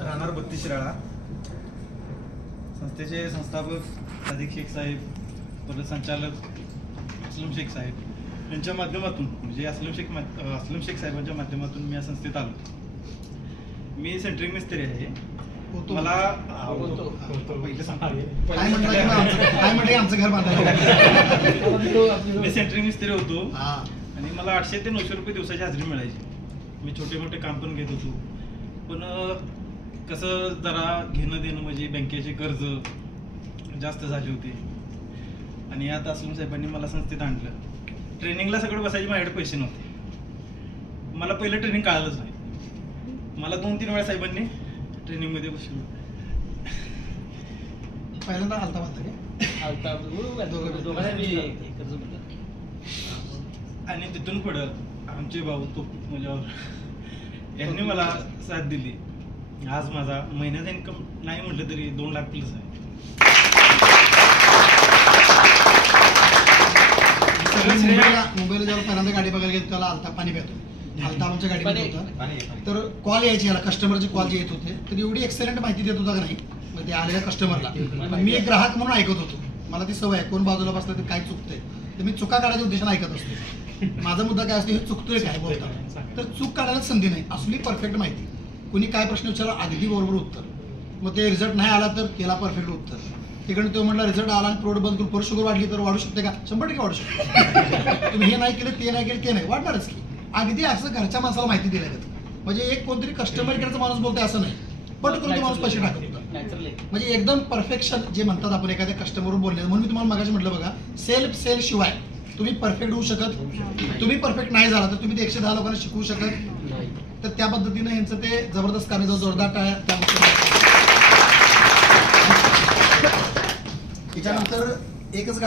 राहणार 32 शिराळा. संस्थेचे संस्थापक सादिक शेख साहेब, परत संचालक असलम शेख साहेब यांच्या माध्यमातून, म्हणजे असलम शेख साहेबांच्या माध्यमातून मी या संस्थेत आलो. मी सेंटरिंग मिस्त्री आहे. मला मी सेंटरिंग मिस्त्री होतो आणि मला 800 ते 900 रुपये दिवसाची हजेरी मिळायची. मी छोटे मोठे काम पण घेत होतो, पण कसं जरा घेणं देणं म्हणजे बँकेचे कर्ज जास्त झाले होते. आणि आता असलम साहेबांनी मला संस्थेत आणलं. ट्रेनिंगला सगळं बसायचे माझ्याकडे पैसे नव्हते. मला पहिलं ट्रेनिंग कळालंच नाही. मला 2-3 वेळा साहेबांनी ट्रेनिंग मध्ये बसलो. पहिल्यांदा आलता आणि तिथून पुढं आमचे भाऊ तो माझ्यावर यांनी मला साथ दिली. आज माझा महिन्याचा इन्कम नाही म्हटलं तरी 2 लाख प्लस आहे. मुंबईला जेव्हा पहिल्यांदा गाडी बघायला गेलो त्याला आलता पाणी पितो. आलता आमच्या गाडीमध्ये होता, तर कॉल यायचे याला, कस्टमरचे कॉल जे येत होते तर एवढी एक्सलेंट माहिती देत होता का नाही मग ते आलेल्या कस्टमरला. मी एक ग्राहक म्हणून ऐकत होतो. मला ती सवय आहे, कोण बाजूला बसलं तर काय चुकतंय तर मी चुका काढायच्या उद्देशाने ऐकत असतो. माझा मुद्दा काय असतो, हे चुकतोय काय बोलताना, तर चूक काढायला संधी नाही. असली परफेक्ट माहिती, कोणी काय प्रश्न विचारला अगदी बरोबर उत्तर. मग ते रिझल्ट नाही आला तर केला परफेक्ट उत्तर. तिकडे तो म्हटला रिझल्ट आला आणि प्रोडक्ट बंद करून परत शुगर वाढली तर वाढू शकते का? 100% वाढू शकते. तुम्ही हे नाही केलं, ते नाही केलं, ते नाही वाढणारच की. अगदी असं घरच्या माणसाला माहिती दिल्या जाते. म्हणजे एक कोणतरी कस्टमर केअरचा माणूस बोलतोय असं नाही, पट करून तो माणूस पैसे टाकत होता. म्हणजे एकदम परफेक्शन जे म्हणतात आपण एखाद्या कस्टमरवर बोलण्याचं. म्हणून मी तुम्हाला मागाशी म्हटलं बघा, सेल्फ सेल शिवाय तुम्ही परफेक्ट होऊ शकत. तुम्ही परफेक्ट नाही झाला तर तुम्ही ते 110 लोकांना शिकवू शकत. तर त्या पद्धतीनं यांचं ते जबरदस्त काम आहे. जोरदार टाळ्या त्याच्यानंतर एकच गाडी